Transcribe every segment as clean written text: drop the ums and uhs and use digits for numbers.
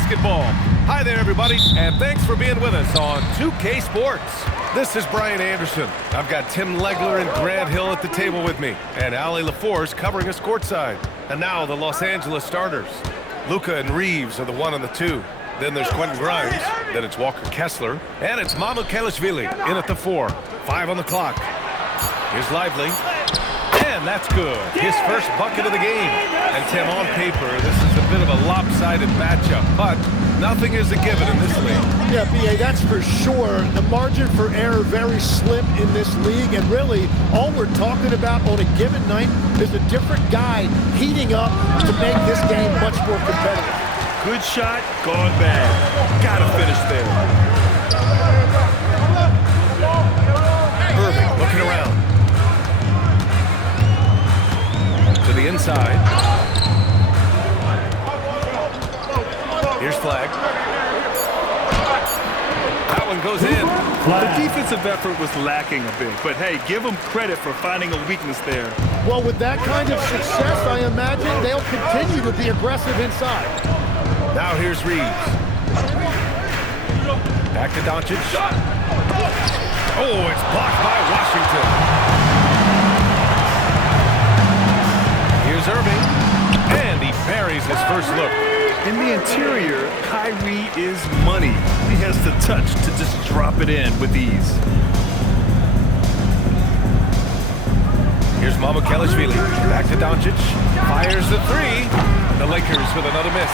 basketball. Hi there, everybody, and thanks for being with us on 2K Sports. This is Brian Anderson. I've got Tim Legler and Grant Hill at the table with me, and Ali LaForce covering us courtside. And now the Los Angeles starters. Luka and Reeves are the 1 and the 2. Then there's Quentin Grimes. Then it's Walker Kessler. And it's Mavericks in at the 4. 5 on the clock. Here's Lively. And that's good. His first bucket of the game. And Tim, on paper, this is a bit of a lopsided matchup, but nothing is a given in this league. Yeah, B.A., that's for sure. The margin for error very slim in this league, and really, all we're talking about on a given night is a different guy heating up to make this game much more competitive. Good shot, gone bad. Gotta finish there. Irving looking around. To the inside. Here's Flag. That one goes in. The defensive effort was lacking a bit, but hey, give them credit for finding a weakness there. Well, with that kind of success, I imagine they'll continue to be aggressive inside. Now here's Reeves. Back to Doncic. Oh, it's blocked by Washington. Here's Irving. And he buries his first look. In the interior, Kyrie is money. He has the touch to just drop it in with ease. Here's Mavericks. Back to Doncic. Fires the 3. The Lakers with another miss.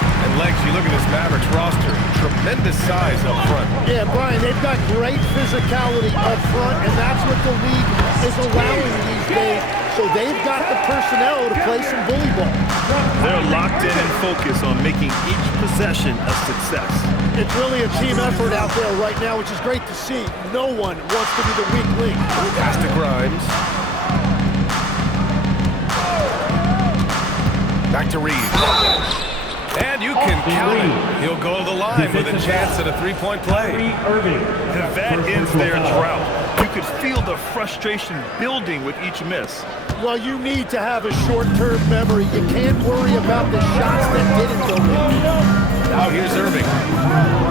And Legs, you look at this Mavericks roster, tremendous size up front. Yeah, Brian, they've got great physicality up front, and that's what the league is allowing these days. So they've got the personnel to play some bully ball. They're locked in and focused on making each possession a success. It's really a team effort out there right now, which is great to see. No one wants to be the weak link. Pass to Grimes. Back to Reeves. And you can count it. He'll go to the line with a chance at a three-point play. And that ends their drought. You could feel the frustration building with each miss. Well, you need to have a short-term memory. You can't worry about the shots that didn't go in. Now here's Irving.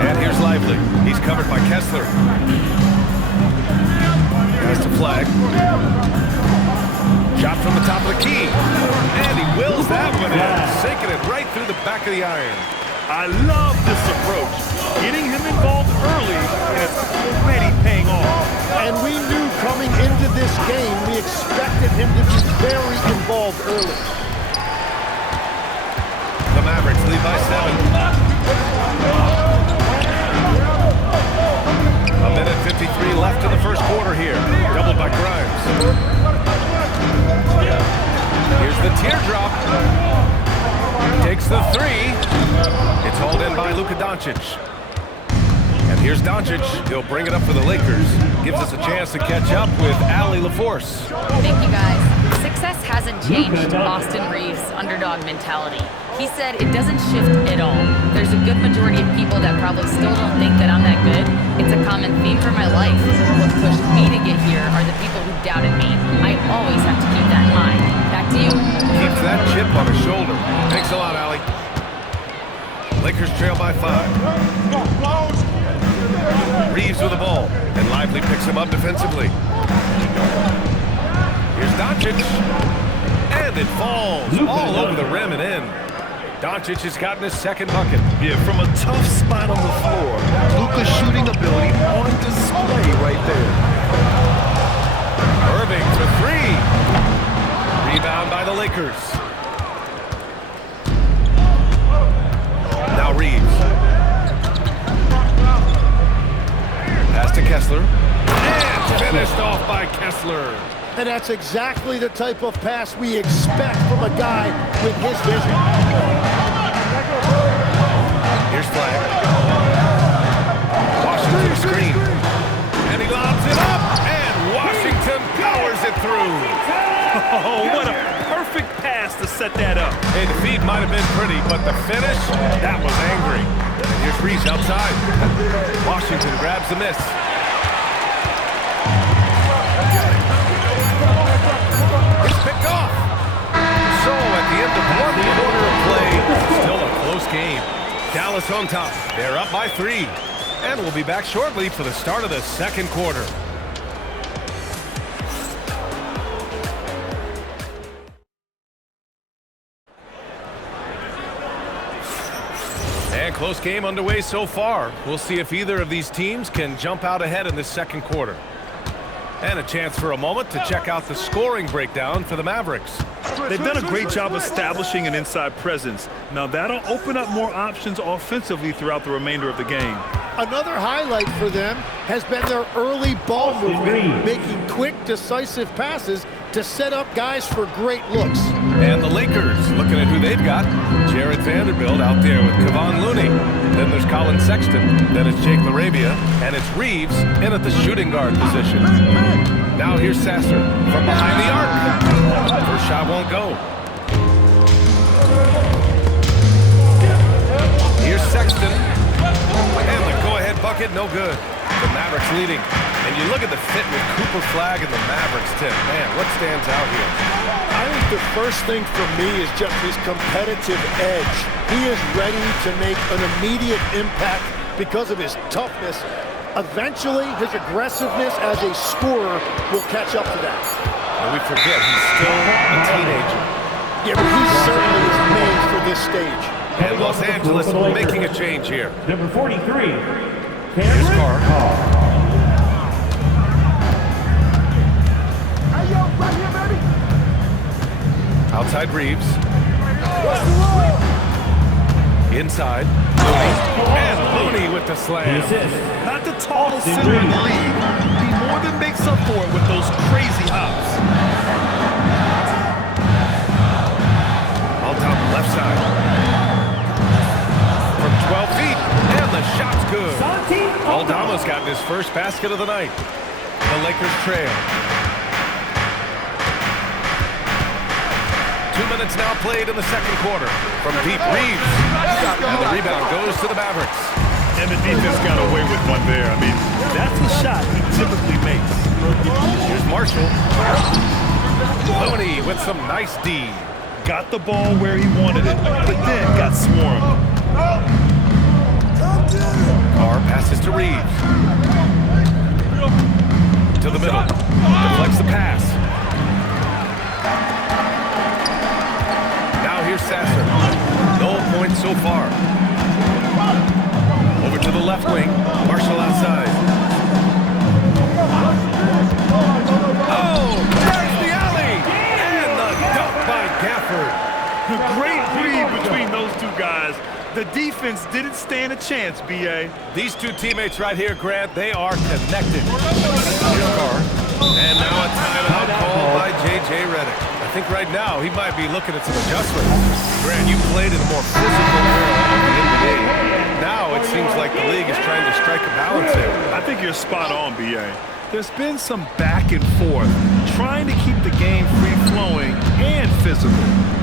And here's Lively. He's covered by Kessler. Pass to Flag. Shot from the top of the key. And he wills that one in, sinking it right through the back of the iron. I love this approach. Getting him involved early, and it's already paying off. And we knew coming into this game, we expected him to be very involved early. The Mavericks lead by 7. A minute 53 left in the first quarter here. Doubled by Grimes. Here's the teardrop. Takes the 3. It's hauled in by Luka Doncic. And here's Doncic. He'll bring it up for the Lakers. Gives us a chance to catch up with Ali LaForce. Thank you, guys. Success hasn't changed Austin Reeves' underdog mentality. He said it doesn't shift at all. There's a good majority of people that probably still don't think that I'm that good. It's a common theme for my life. What pushed me to get here are the people who doubted me. I always have to keep that in mind. Back to you. Keeps that chip on his shoulder. Thanks a lot, Ali. Lakers trail by 5. Reeves with the ball. And Lively picks him up defensively. Here's Doncic. And it falls all over the rim and in. Doncic has gotten his second bucket. Yeah, from a tough spot on the floor. Luka's shooting ability on display right there. Irving for 3. Rebound by the Lakers. Now Reeves. Pass to Kessler. And finished off by Kessler. And that's exactly the type of pass we expect from a guy with his vision. Here's Flag. Washington screen. And he lobs it up. And Washington powers it through. Oh, what a perfect pass to set that up. Hey, the feed might have been pretty, but the finish, that was angry. And here's Reeves outside. Washington grabs the miss. It's picked off. So at the end of one quarter of play, still a close game. Dallas on top. They're up by 3. And we'll be back shortly for the start of the second quarter. And close game underway so far. We'll see if either of these teams can jump out ahead in the second quarter. And a chance for a moment to check out the scoring breakdown for the Mavericks. They've done a great job establishing an inside presence. Now that'll open up more options offensively throughout the remainder of the game. Another highlight for them has been their early ball movement, making quick, decisive passes to set up guys for great looks. And the Lakers looking at who they've got. Jared Vanderbilt out there with Kevon Looney. Then there's Colin Sexton. Then it's Jake LaRavia. And it's Reeves in at the shooting guard position. Now here's Sasser from behind the arc. First shot won't go. Here's Sexton. And the go-ahead bucket, no good. The Mavericks leading. And you look at the fit with Cooper Flagg and the Mavericks, Tim. Man, what stands out here? I think the first thing for me is just his competitive edge. He is ready to make an immediate impact because of his toughness. Eventually, his aggressiveness as a scorer will catch up to that. And we forget he's still a teenager. Yeah, but he certainly is made for this stage. And Los Angeles making a change here. Number 43, Here's Carr. Outside Reeves. Inside. Looney. And Looney with the slam. Not the tallest center in the league. He more than makes up for it with those crazy hops. All down the left side. From 12 feet. And the shot's good. Aldama's gotten his first basket of the night. The Lakers trail. 2 minutes now played in the second quarter. From deep, Reeves. And the rebound goes to the Mavericks. And the defense got away with one there. I mean, that's the shot he typically makes. Here's Marshall. Looney with some nice D. Got the ball where he wanted it, but then got swarmed. Carr passes to Reeves. To the middle. Deflects the pass. Now here's Sasser. No points so far. Over to the left wing. Marshall outside. Oh, there's the alley. And the dunk by Gafford. The great read between those two guys. The defense didn't stand a chance, B.A. These two teammates right here, Grant, they are connected. Here's Carr. And now a timeout called by J.J. Redick. I think right now he might be looking at some adjustments. Grant, you played in a more physical era of the NBA. Now it seems like the league is trying to strike a balance here. I think you're spot on, B.A. There's been some back and forth, trying to keep the game free-flowing and physical.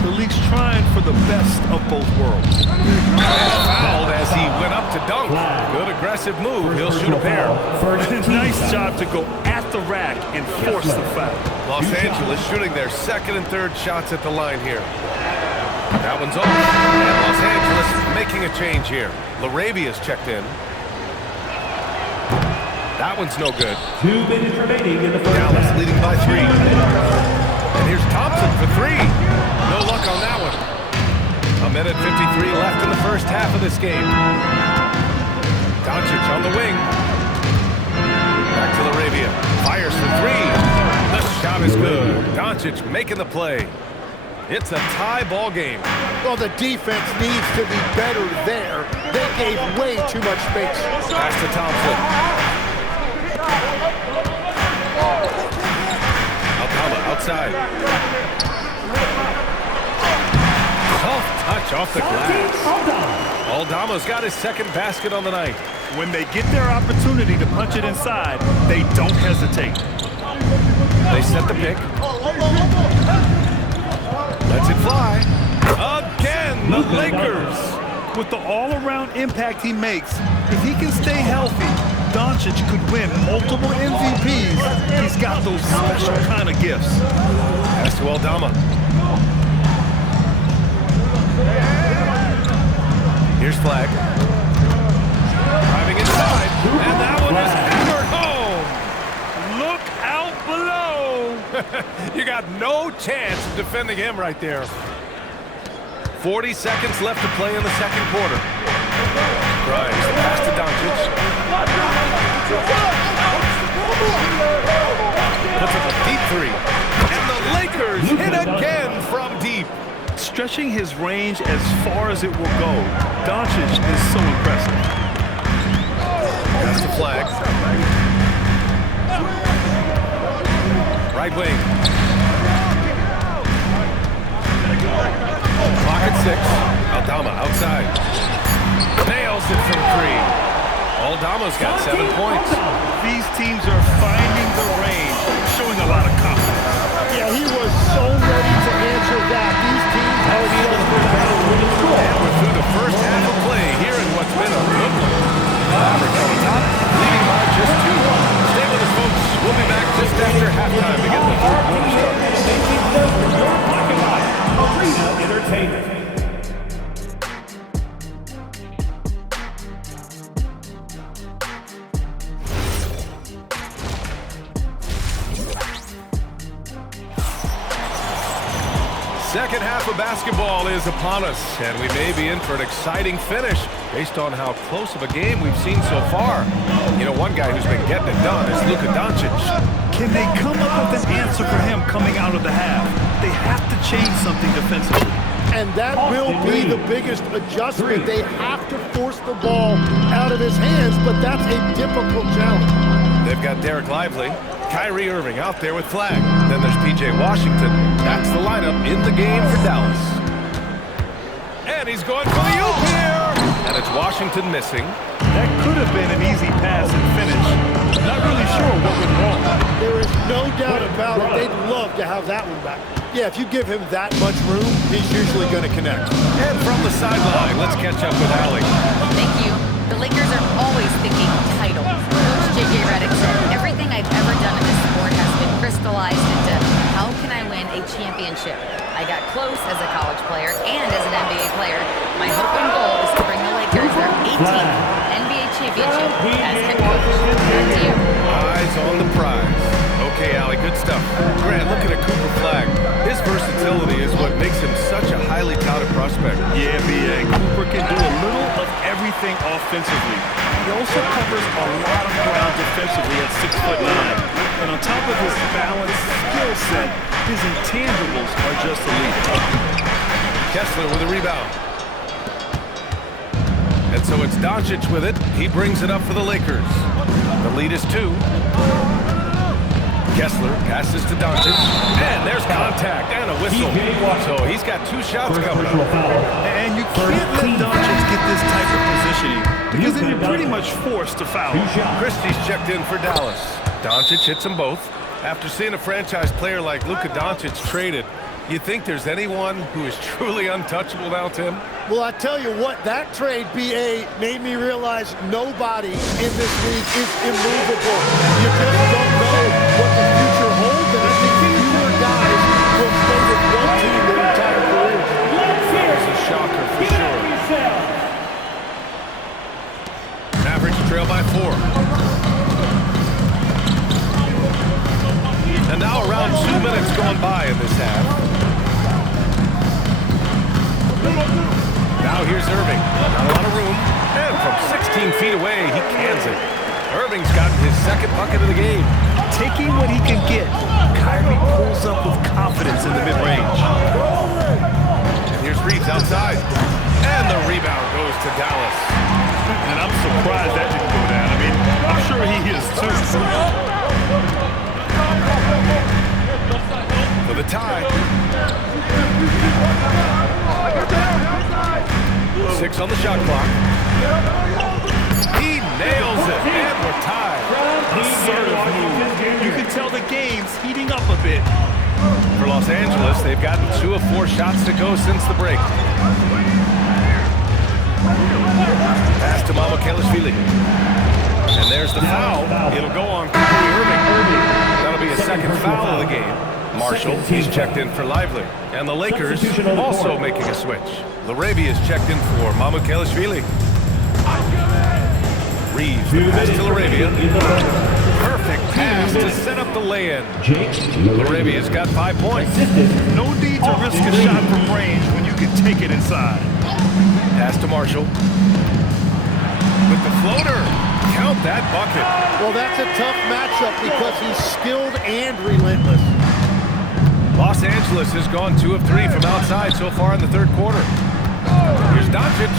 The league's trying for the best of both worlds. Fouled as he went up to dunk. Good aggressive move. He'll shoot a pair. Nice job to go at the rack and force the foul. Los Angeles shooting their second and third shots at the line here. That one's off. And Los Angeles making a change here. LaRavia's checked in. That one's no good. 2 minutes remaining in the first Dallas half. leading by 3. And here's Thompson for 3. No luck on that one. 1:53 left in the first half of this game. Doncic on the wing. Back to LaRavia. Fires for 3. The shot is good. Doncic making the play. It's a tie ball game. Well, the defense needs to be better there. They gave way too much space. Pass to Thompson. Aldama outside. Soft touch off the glass. Aldama's got his second basket on the night. When they get their opportunity to punch it inside, they don't hesitate. They set the pick. Lets it fly. Again, the Lakers. With the all-around impact he makes, if he can stay healthy, Doncic could win multiple MVPs. He's got those special kind of gifts. Pass to Aldama. Here's Flag. Driving inside, and that one is hammered home. Look out below. You got no chance of defending him right there. 40 seconds left to play in the second quarter. Grimes, pass to Doncic. Puts up a deep three. And the Lakers hit again from deep. Stretching his range as far as it will go. Doncic is so impressive. Pass to Flag. Right wing. Clock at 6. Aldama outside. Nails it from 3. Aldama's got 7 points. These teams are finding the range, showing a lot of confidence. Yeah, he was so ready to answer that. These teams are And we're through the first half of play here in what's been a good one. Mavericks on top, leading by just 2. Stay with us, folks. We'll be back just after halftime to get the third quarter started. Arena Entertainment. Second half of basketball is upon us, and we may be in for an exciting finish based on how close of a game we've seen so far. You know, one guy who's been getting it done is Luka Doncic. Can they come up with an answer for him coming out of the half? They have to change something defensively. And that will be the biggest adjustment. They have to force the ball out of his hands, but that's a difficult challenge. They've got Derek Lively, Kyrie Irving out there with Flag. Then there's P.J. Washington. That's the lineup in the game for Dallas. And he's going for the oop here. And it's Washington missing. That could have been an easy pass and finish. Not really sure what went wrong. There is no doubt about it. They'd love to have that one back. Yeah, if you give him that much room, he's usually going to connect. And from the sideline, let's catch up with Allie. Thank you. The Lakers are always thinking title. Coach J.J. Redick said, everything I've ever done in this sport has been crystallized into how can I win a championship. I got close as a college player and as an NBA player. My hope and goal is to bring the Lakers their 18th NBA championship as head coach. Back to you. Eyes on the prize. Okay, Allie, good stuff. Grant, looking at Cooper Flag. His versatility is what makes him such a highly touted prospect. Yeah, B.A. Cooper can do a little of everything offensively. He also covers a lot of ground defensively at 6'9". And on top of his balanced skill set, his intangibles are just elite. Kessler with a rebound. And so it's Doncic with it. He brings it up for the Lakers. The lead is 2. Kessler passes to Doncic. And there's contact and a whistle. So he's got 2 shots coming up. And you can't let Doncic get this type of positioning because then you're pretty much forced to foul. Christie's checked in for Dallas. Doncic hits them both. After seeing a franchise player like Luka Doncic traded, you think there's anyone who is truly untouchable now, Tim? Well, I tell you what, that trade, B.A., made me realize nobody in this league is immovable. You just don't know what the future holds, and I think fewer guys will stay with one team their entire career. It's a shocker for sure. Mavericks trail by 4. And now around 2 minutes going by in this half. Now here's Irving. Not a lot of room. And from 16 feet away, he cans it. Irving's gotten his second bucket of the game. Taking what he can get, Kyrie pulls up with confidence in the mid-range. And here's Reeves outside. And the rebound goes to Dallas. And I'm surprised that didn't go down. I mean, I'm sure he is too. For the tie. 6 on the shot clock. He nails it, and we're tied. Assertive move. You can tell the game's heating up a bit. For Los Angeles, they've gotten 2 of 4 shots to go since the break. Pass to Mamukelashvili. And there's the foul. It'll go on Kyrie Irving. That'll be a second foul of the game. Marshall, he's checked in for Lively. And the Lakers also making a switch. Larabia's checked in for Mamukelashvili. Reeves, the pass to Larabia. Perfect pass to set up the lay-in. Larabia's got 5 points. No need to risk a shot from range when you can take it inside. Pass to Marshall. With the floater. Count that bucket. Well, that's a tough matchup because he's skilled and relentless. Los Angeles has gone 2 of 3 from outside so far in the third quarter. Here's Doncic.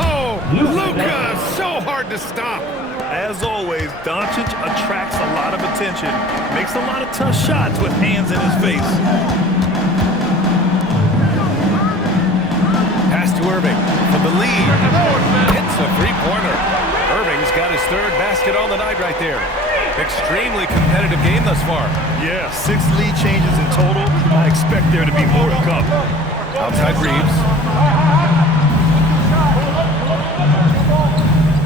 Oh, Luka, so hard to stop. As always, Doncic attracts a lot of attention, makes a lot of tough shots with hands in his face. Pass to Irving for the lead. Hits a three-pointer. Irving's got his 3rd basket on the night right there. Extremely competitive game thus far. Yeah, 6 lead changes in total. I expect there to be more to come. Outside Reeves.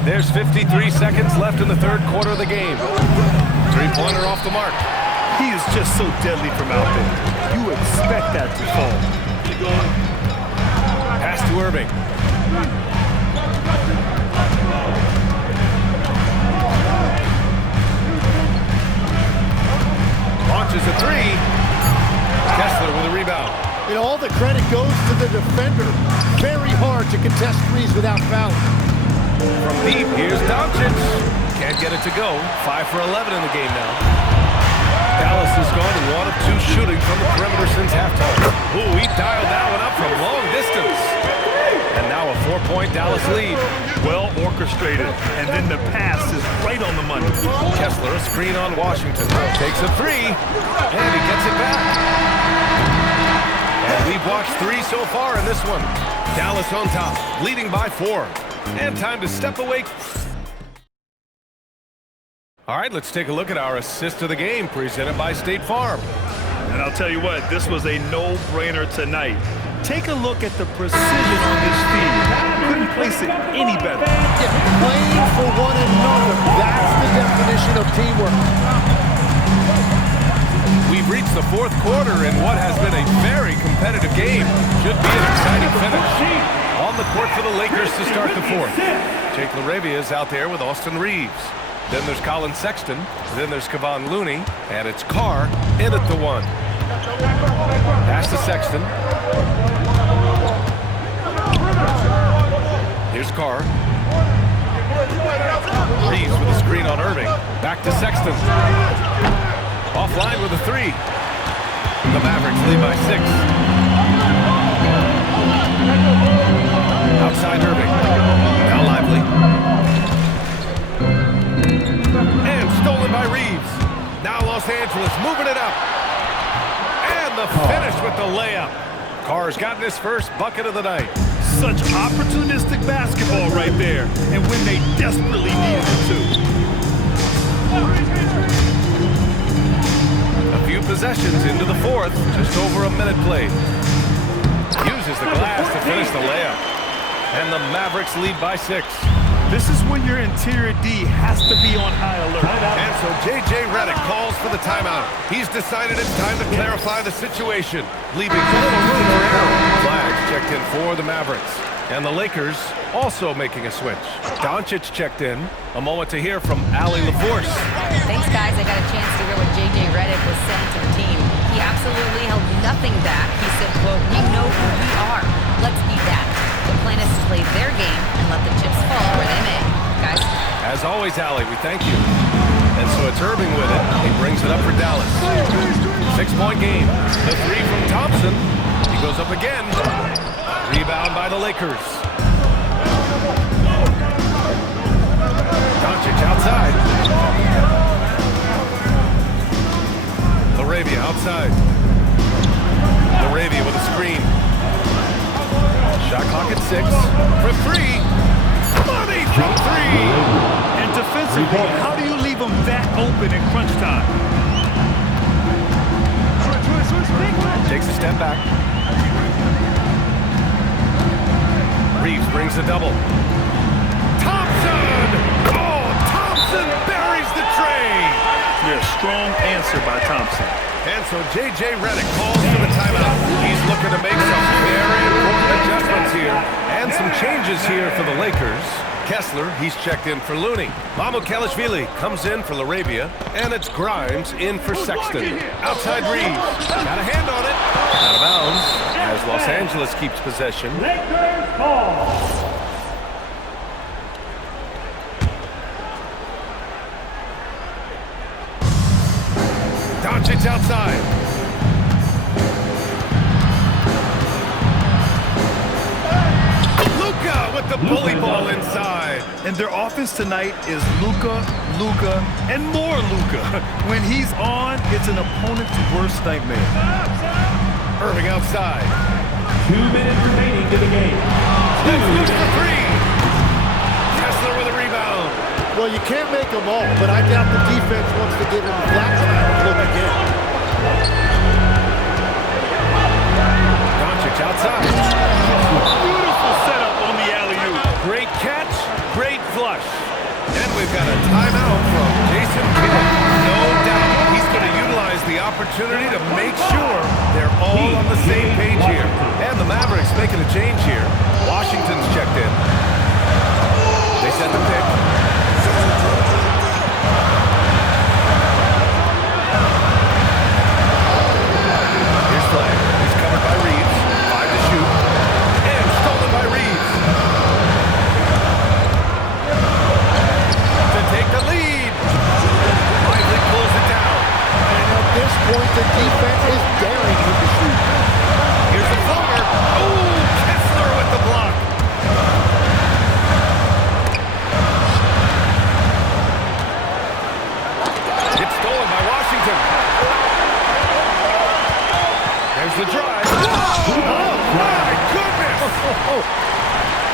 There's 53 seconds left in the third quarter of the game. Three-pointer off the mark. He is just so deadly from out there. You expect that to fall. Pass to Irving. Launches a 3. Kessler with a rebound. And all the credit goes to the defender. Very hard to contest threes without fouling. From deep, here's Doncic. Can't get it to go. 5 for 11 in the game now. Dallas has gone 1 of 2 shooting from the perimeter since halftime. Ooh, he dialed that one up from long distance. And now a 4-point Dallas lead. Well orchestrated, and then the pass is right on the money. Kessler, a screen on Washington. Takes a 3, and he gets it back. And we've watched 3 so far in this one. Dallas on top, leading by 4. And time to step away. All right, let's take a look at our assist of the game presented by State Farm. And I'll tell you what, this was a no-brainer tonight. Take a look at the precision on this feed. Couldn't place it any better. Yeah, playing for one another. That's the definition of teamwork. We've reached the fourth quarter in what has been a very competitive game. Should be an exciting finish. On the court for the Lakers to start the fourth. Jake Larabia is out there with Austin Reeves. Then there's Colin Sexton. Then there's Kevon Looney. And it's Carr in at the 1. Pass to Sexton. Here's Carr. Reeves with a screen on Irving. Back to Sexton. Offline with a 3. The Mavericks lead by 6. Outside Irving. Now Lively. And stolen by Reeves. Now Los Angeles moving it up. And the finish with the layup. Carr's gotten his first bucket of the night. Such opportunistic basketball right there. And when they desperately needed it to. A few possessions into the fourth. Just over a minute played. Uses the glass to finish the layup. And the Mavericks lead by 6. This is when your interior D has to be on high alert. And so J.J. Redick calls for the timeout. He's decided it's time to clarify the situation, leaving little room for error. Flags checked in for the Mavericks. And the Lakers also making a switch. Doncic checked in. A moment to hear from Allie LaForce. Thanks, guys. I got a chance to hear what J.J. Redick was saying to the team. He absolutely held nothing back. He said, quote, "We know who we are. Let's be that." The plan is to play their game and let the chips fall where they may. Guys. As always, Allie, we thank you. And so it's Irving with it. He brings it up for Dallas. 6-point game. The 3 from Thompson. He goes up again. Rebound by the Lakers. Doncic outside. Larabia outside. Larabia with a screen. Shot clock at 6. For 3. Money from 3. And defensively, how do you leave them that open in crunch time? Takes a step back. Reeves brings a double. Thompson! Oh, Thompson buries the tray! Yeah, strong answer by Thompson. And so J.J. Redick calls for the timeout. He's looking to make some very important adjustments here and some changes here for the Lakers. Kessler, he's checked in for Looney. Mamukelashvili comes in for Larabia, and it's Grimes in for Sexton. Outside Reeves, got a hand on it. Out of bounds as Los Angeles keeps possession. Lakers ball. Doncic outside. Luka with the bully ball inside. And their offense tonight is Luka, and more Luka. When he's on, it's an opponent's worst nightmare. Irving outside. 2 minutes remaining to the game. That's loose for three. Kessler with a rebound. Well, you can't make them all, but I doubt the defense wants to give him that kind of look again. Doncic outside. Beautiful setup on the alley-oop. Great catch, great flush. And we've got a timeout from Jason Kidd. No doubt he's going to utilize the opportunity to make sure they're all on the same page here. And the Mavericks making a change here. Washington's checked in. They set the pick. Here's Flag. He's covered by Reeves. 5 to shoot. And stolen by Reeves. To take the lead. Lively pulls it down. And at this point, the defense is daring him to shoot. Here's the floater. Oh, Kessler with the block. It's stolen by Washington. There's the drive. Oh, my goodness.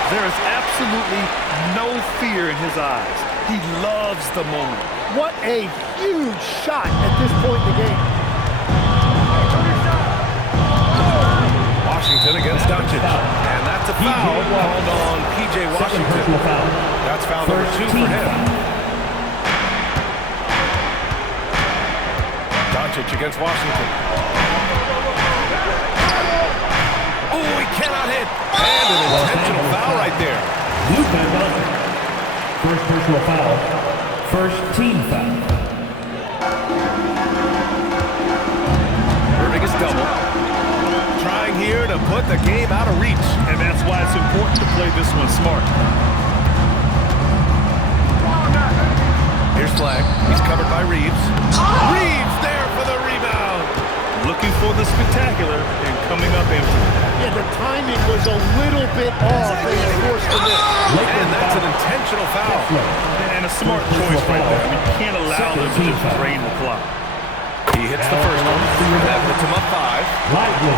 There is absolutely no fear in his eyes. He loves the moment. What a huge shot at this point in the game. Washington against Doncic. And that's a foul called on P.J. Washington. That's foul number 2 for him. Doncic against Washington. Oh, he cannot hit. And an intentional foul right there. Luka Doncic. First personal foul. First team foul. Irving is double. Trying here to put the game out of reach. And that's why it's important to play this one smart. Here's Flag. He's covered by Reeves. Reeves there for the rebound. Looking for the spectacular and coming up empty. Yeah, the timing was a little bit off and he forced the miss. And that's an intentional foul. And a smart choice right there. I mean, you can't allow them to just drain the clock. He hits the first one. That puts him up 5. Lively.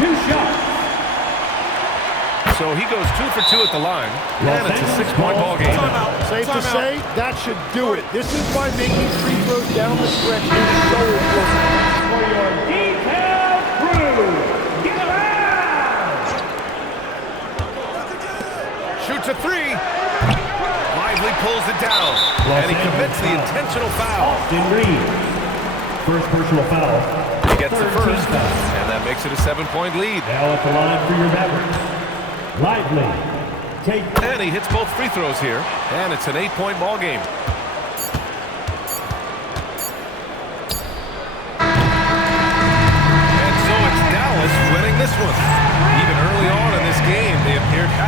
2 shots. So he goes 2 for 2 at the line. And it's a 6-point ball game. Safe to say, that should do it. This is why making free throws down the stretch is so important. For your detailed crew, get around! Shoots a 3. Lively pulls it down. And he commits the intentional foul. Austin Reeves. First personal foul. He gets the first. Foul. And that makes it a 7-point lead. Now at the line for your Mavericks. Lively. Take. And he hits both free throws here. And it's an 8-point ball game. And so it's Dallas winning this one.